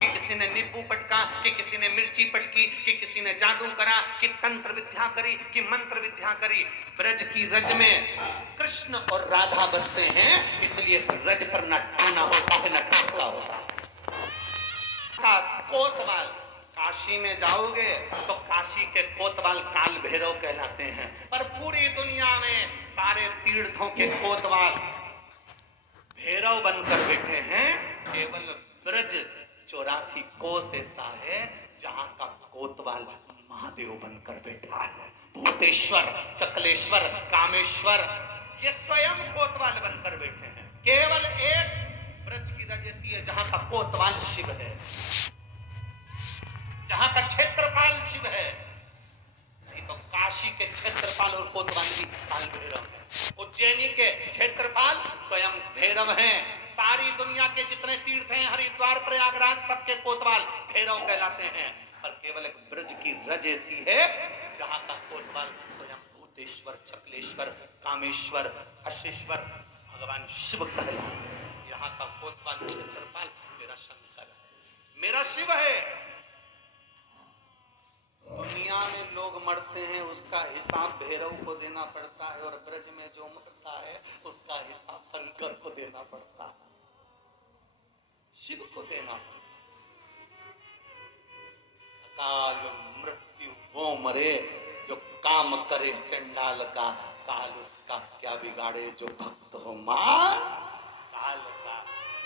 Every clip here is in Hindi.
कि किसी ने नींबू पटका, कि किसी ने मिर्ची पटकी, कि किसी ने जादू करा, कि तंत्र विद्या करी, कि मंत्र विद्या करी। ब्रज की रज में कृष्ण और राधा बसते हैं, इसलिए इस रज पर न टाना होता है न टाकला होता है। कोतवाल, काशी में जाओगे तो काशी के कोतवाल काल भैरव कहलाते हैं, पर पूरी दुनिया में सारे तीर्थों के कोतवाल भैरव बनकर बैठे हैं। केवल ब्रज 84 कोस ऐसा है जहां का कोतवाल महादेव बनकर बैठा है। भूतेश्वर, चकलेश्वर, कामेश्वर ये स्वयं कोतवाल बनकर बैठे हैं। केवल एक ब्रज की रज ऐसी है जहां का कोतवाल शिव है, जहां का क्षेत्रपाल शिव है। नहीं तो काशी के क्षेत्रपाल और कोतवाल भी काल भैरव है। उज्जैनी के क्षेत्रपाल स्वयं भैरव हैं। सारी दुनिया के जितने तीर्थ हैं, हरिद्वार, प्रयागराज, सबके कोतवाल भैरव कहलाते हैं। पर केवल एक ब्रज की रज ऐसी है जहां का कोतवाल स्वयं भूतेश्वर, चकलेश्वर, कामेश्वर, अशेश्वर भगवान शिव कहलाते हैं। यहाँ का कोतवाल क्षेत्रपाल मेरा शंकर है, मेरा शिव है। दुनिया में लोग मरते हैं उसका हिसाब भैरव को देना पड़ता है, और ब्रज में जो मरता है उसका हिसाब शंकर को देना पड़ता है, शिव को देना पड़ता है। काल मृत्यु वो मरे जो काम करे चंडाल का, काल उसका क्या बिगाड़े जो भक्त हो मां। काल का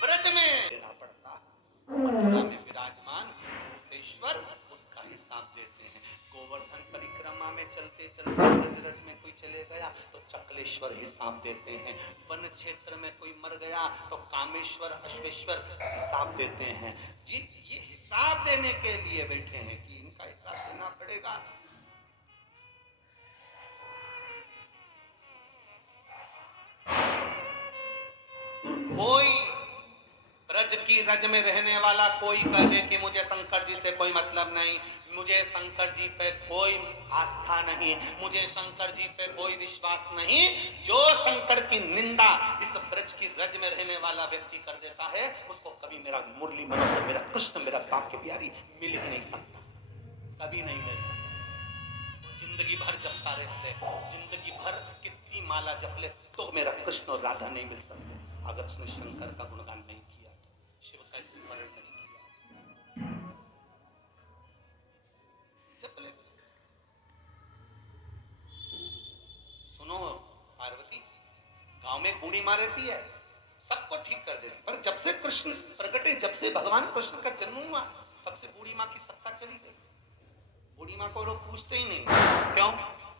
ब्रज में देना पड़ता है। मथुरा में विराजमान भूतेश्वर उसका हिसाब देते हैं। गोवर्धन परिक्रमा में चलते चलते ब्रज में कोई चले गया तो चकलेश्वर हिसाब देते हैं। वन क्षेत्र में कोई मर गया तो कामेश्वर, अश्वेश्वर हिसाब देते हैं। ये हिसाब देने के लिए बैठे हैं कि इनका हिसाब देना पड़ेगा। कोई ब्रज की रज में रहने वाला कोई कह दे कि मुझे शंकर जी से कोई मतलब नहीं, मुझे शंकर जी पे कोई आस्था नहीं, मुझे शंकर जी पे कोई विश्वास नहीं, जो शंकर की निंदा इस ब्रज की रज में रहने वाला व्यक्ति कर देता है उसको कभी मेरा मुरली मनोहर, मेरा कृष्ण, मेरा काके बिहारी मिल ही नहीं सकता, कभी नहीं मिल सकता। जिंदगी भर जपता रहते, जिंदगी भर कितनी माला जप ले तो मेरा कृष्ण और राधा नहीं मिल सकते अगर उसने शंकर का गुणगान नहीं किया, शिव का स्मरण नहीं किया। जप ले। सुनो पार्वती, गांव में बूढ़ी माँ रहती है, सबको ठीक कर देती, पर जब से कृष्ण प्रकटे, जब से भगवान कृष्ण का जन्म हुआ तब से बूढ़ी माँ की सत्ता चली गई। बूढ़ी माँ को लोग पूछते ही नहीं। क्यों?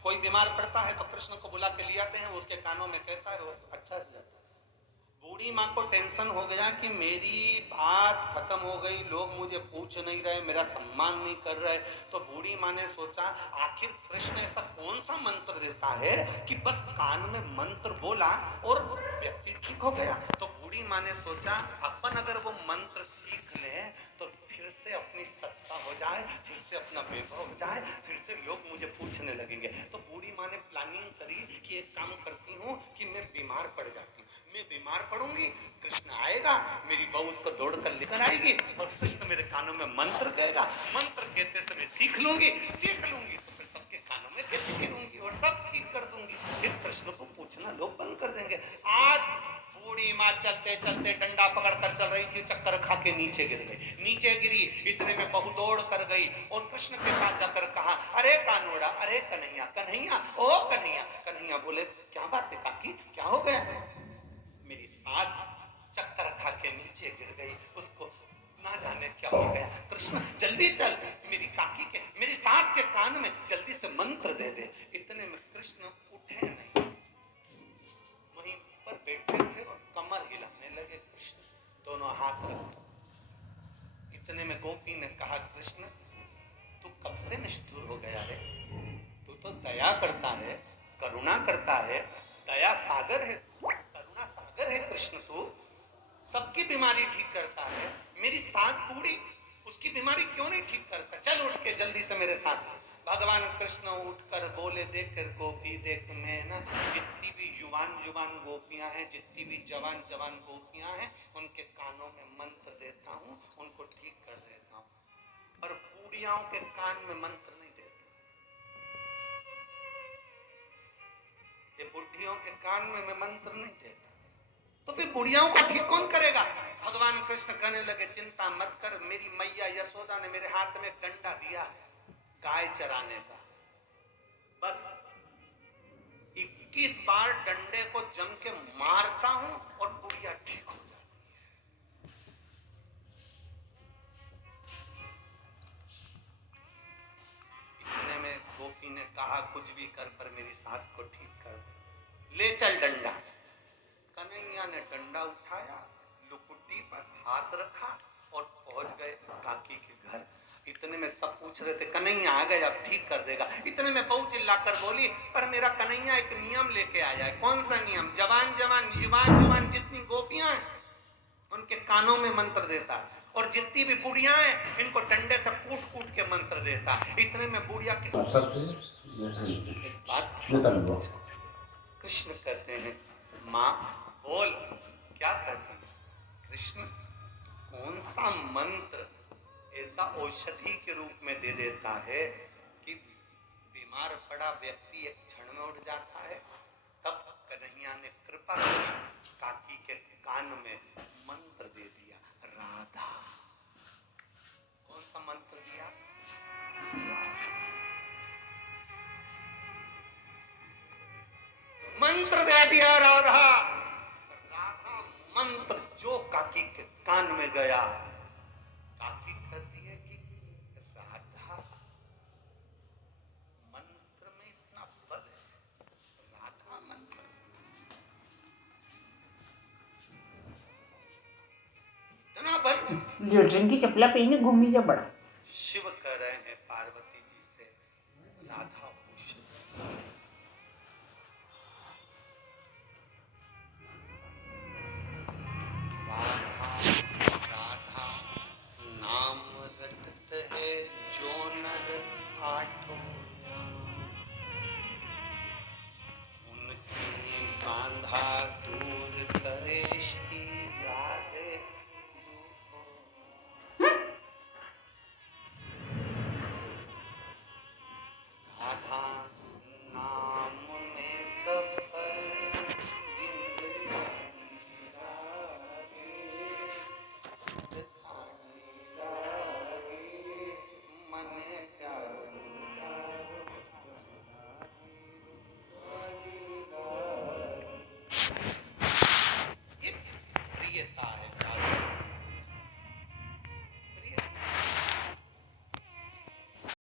कोई बीमार पड़ता है तो कृष्ण को बुला के ले आते हैं, वो उसके कानों में कहता है, वो अच्छा हो जाता है। बूढ़ी माँ को टेंशन हो गया कि मेरी बात खत्म हो गई, लोग मुझे पूछ नहीं रहे, मेरा सम्मान नहीं कर रहे। तो बूढ़ी माँ ने सोचा आखिर कृष्ण ऐसा कौन सा मंत्र देता है कि बस कान में मंत्र बोला और व्यक्ति ठीक हो गया। तो बूढ़ी माँ ने सोचा अपन अगर वो मंत्र सीख ले तो फिर से अपनी सत्ता हो जाए, फिर से अपना वैभव हो जाए, फिर से लोग मुझे पूछने लगेंगे। तो बूढ़ी माँ ने प्लानिंग करी कि एक काम करती हूँ कि मैं बीमार पड़ जाती हूँ, मैं बीमार पड़ूंगी, कृष्ण आएगा, मेरी बहू उसको दौड़ कर लेकर आएगी और कृष्ण मेरे कानों में मंत्र देगा, मंत्र कहते समय सीख लूंगी तो फिर सबके कानों में कहती फिरूंगी और सब ठीक कर दूंगी, फिर कृष्ण को पूछना लोग बंद कर देंगे। आज बूढ़ी माँ चलते चलते डंडा पकड़कर चल रही थी, चक्कर खा के नीचे गिर गई। नीचे गिरी, इतने में बहू दौड़ कर गई और कृष्ण के पास जाकर कहा, अरे कानोड़ा, अरे कन्हैया, कन्हैया, ओ कन्हैया। कन्हैया बोले, क्या बात है काकी, क्या हो गया? मेरी सास चक्कर खा के नीचे गिर गई, उसको ना जाने क्या हो गया। कृष्ण जल्दी चल, मेरी काकी के, मेरी सास के कान में जल्दी से मंत्र दे दे। इतने में कृष्ण उठे नहीं, वहीं पर बैठे थे और कमर हिलाने लगे। कृष्ण दोनों हाथ रख। इतने में गोपी ने कहा, कृष्ण तू कब से निष्ठुर हो गया रे? तू तो दया करता है, करुणा करता है, दया सागर है, करुणा सागर है कृष्ण। तू सबकी बीमारी ठीक करता है, मेरी सास बूढ़ी, उसकी बीमारी क्यों नहीं ठीक करता? चल उठ के जल्दी से मेरे साथ। भगवान कृष्ण उठकर बोले, देख कर गोपी देख, मैं ना जितनी भी जुबान गोपियां हैं, जितनी भी जवान गोपियां हैं, उनके कानों में मंत्र देता हूँ, उनको ठीक कर दे। बुढ़ियाओं के कान में मंत्र नहीं देते, ये बुढ़ियों के कान में मैं मंत्र नहीं देता, तो फिर बुढ़ियाओं को ठीक कौन करेगा? भगवान कृष्ण कहने लगे चिंता मत कर, मेरी मैया यशोदा ने मेरे हाथ में डंडा दिया है गाय चराने का, बस 21 बार डंडे को जम के मारता हूं और बुढ़िया ठीक हो जाती है। इतने में गोपी ने कहा कुछ भी कर पर मेरी सास को ठीक कर दे, ले चल डंडा। कन्हैया ने डंडा उठाया, लुकुटी पर हाथ रखा और पहुंच गए काकी के घर। इतने में सब पूछ रहे थे कन्हैया आ गए अब ठीक कर देगा। इतने में बहू चिल्लाकर बोली पर मेरा कन्हैया एक नियम लेके आया है। कौन सा नियम? जवान जवान युवान युवान जितनी गोपियां हैं उनके कानों में मंत्र देता है, और जितनी भी बुढ़ियां हैं इनको डंडे से कूट कूट के मंत्र देता है। इतने में बुढ़िया के कृष्ण कहते हैं माँ बोल क्या कहते हैं? कृष्ण कौन सा मंत्र ऐसा औषधि के रूप में दे देता है कि बीमार पड़ा व्यक्ति एक क्षण में उठ जाता है? तब कन्हैया ने कृपा की, काकी के कान में मंत्र दे दिया, राधा। कौन सा मंत्र दिया? मंत्र दे दिया राधा। राधा मंत्र जो काकी के कान में गया, काकी कहती है कि राधा मंत्र में इतना बल है, राधा मंत्र इतना बल। ड्यूटरन की चपला पहने घूमी जा बड़ा। शिव कह रहे हैं